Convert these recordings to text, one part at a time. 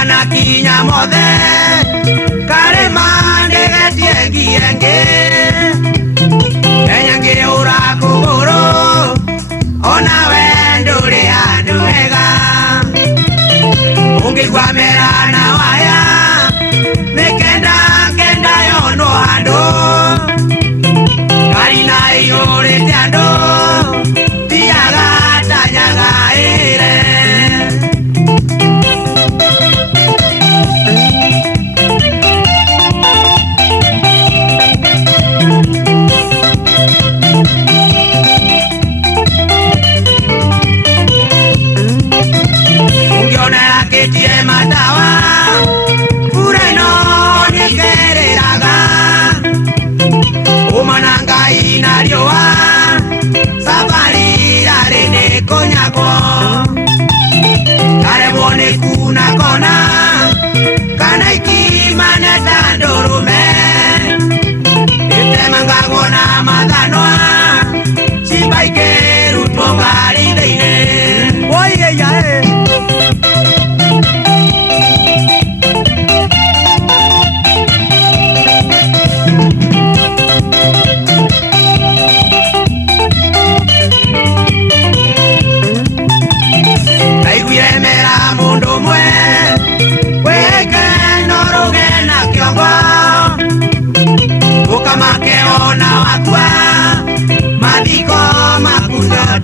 kana kinya mothe karema ndege tiengienge enyange ura kuguru ona wenduri andu wega ungigwa merana waya nikenda kenda yono andu karina igore tiando tiaga tanyaga ire tie matawa pureno nikereraga umananga inarioa safari arene konyako karebone kuna kona kana ikimane tandorume itemangagona madanoa sibaikeru togari deine oye ya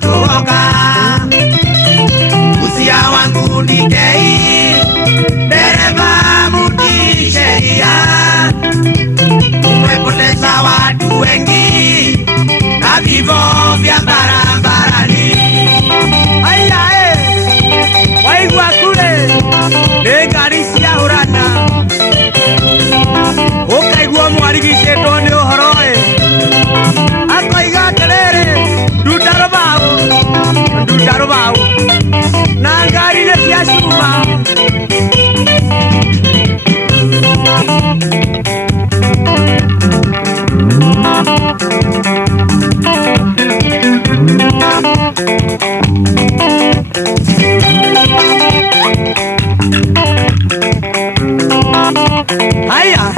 tuoka usia wangu nikei dereva mutisheria umepoteza watu wengi na vivo vya barabarani aya waigwa kule negarisia hurana ukaigua mwarigishetwo ni uhoroe akoiga terere Ndutarubau na ngari na siasuma Haya